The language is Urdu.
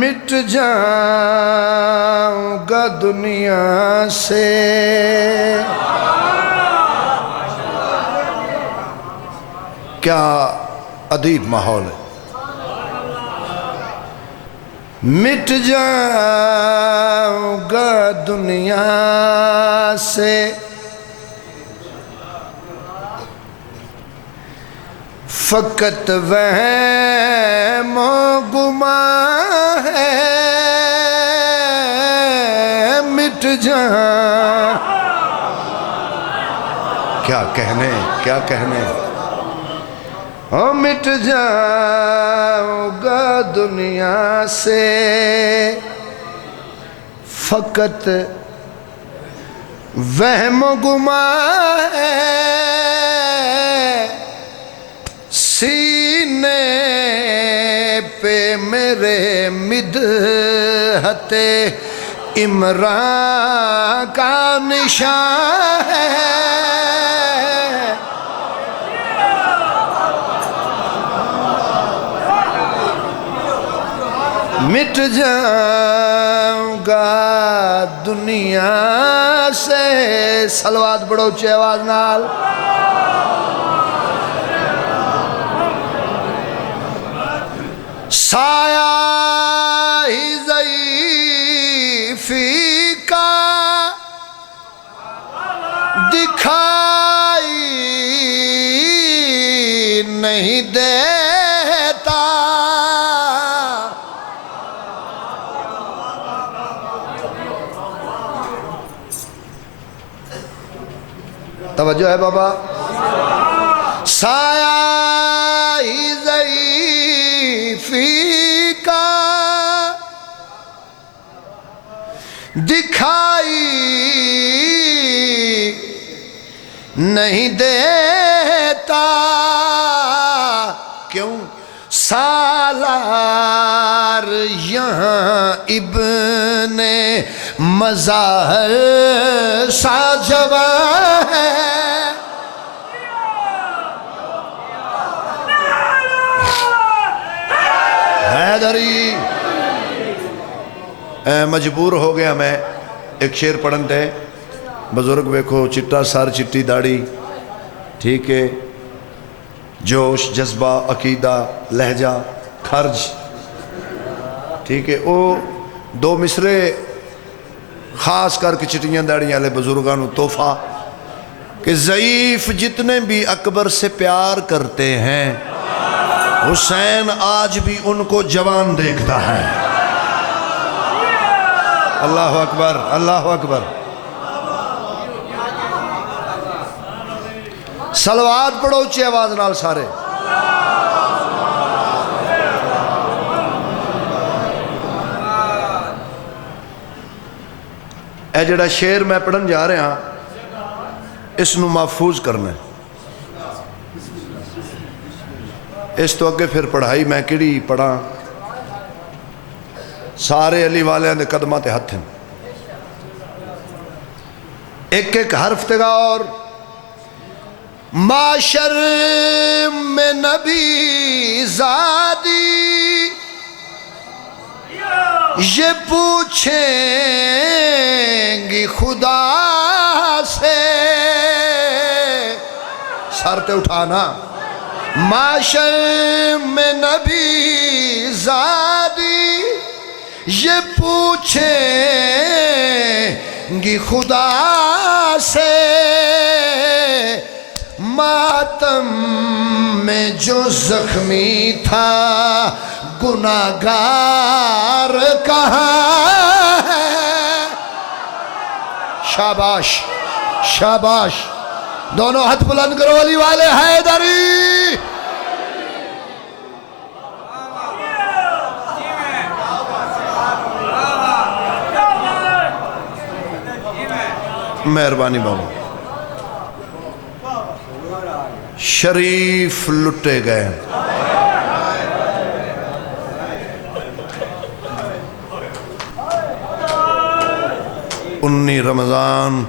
مٹ جاؤں گا دنیا سے، کیا ادیب ماحول ہے۔ مٹ جاؤں گا دنیا سے، فقط وہم و گمان ہے، مٹ جاؤں، کیا کہنے کیا کہنے، مٹ جاؤں گا دنیا سے، فقط وہم و گمان ہے، سینے پہ میرے مدحت عمران کا نشان ہے، مٹ جاؤں گا دنیا سے۔ صلوات بڑو اونچی آواز نال۔ سایہ ہی ضعیفی کا دکھائی نہیں دیتا، توجہ ہے بابا۔ سایہ ہی ضعیفی کا دکھائی نہیں دیتا، کیوں؟ سالار یہاں ابن مظاہر سا جوان ہے، حیدری۔ مجبور ہو گیا میں ایک شعر پڑھن تے، بزرگ ویکھو، چٹا سر چٹی داڑھی، ٹھیک ہے، جوش جذبہ عقیدہ لہجہ خرج، ٹھیک ہے، او دو مصرے خاص کر کے چٹیاں داڑیاں والے بزرگاں نو تحفہ کہ ضعیف جتنے بھی اکبر سے پیار کرتے ہیں، حسین آج بھی ان کو جوان دیکھتا ہے۔ اللہ اکبر اللہ اکبر۔ صلوات پڑھو اونچی آواز نال سارے۔ اے جڑا شعر میں پڑھن جا رہے ہاں، اس نو محفوظ کرنا ہے، اس تو اگے پھر پڑھائی میں کیڑی پڑھا، سارے علی والے دے قدمہ تے ہتھ ہیں، ایک ایک حرف تے غور۔ معاشر میں نبی زادی یہ پوچھیں گی خدا سے، سر تے اٹھانا۔ معاشر میں نبی زادی یہ پوچھیں گی خدا سے، ماتم میں جو زخمی تھا گناہگار کہاں ہے۔ شاباش شاباش، دونوں ہاتھ بلند کرو علی والے حیدری۔ مہربانی بابا۔ شریف لٹے گئے، 19 رمضان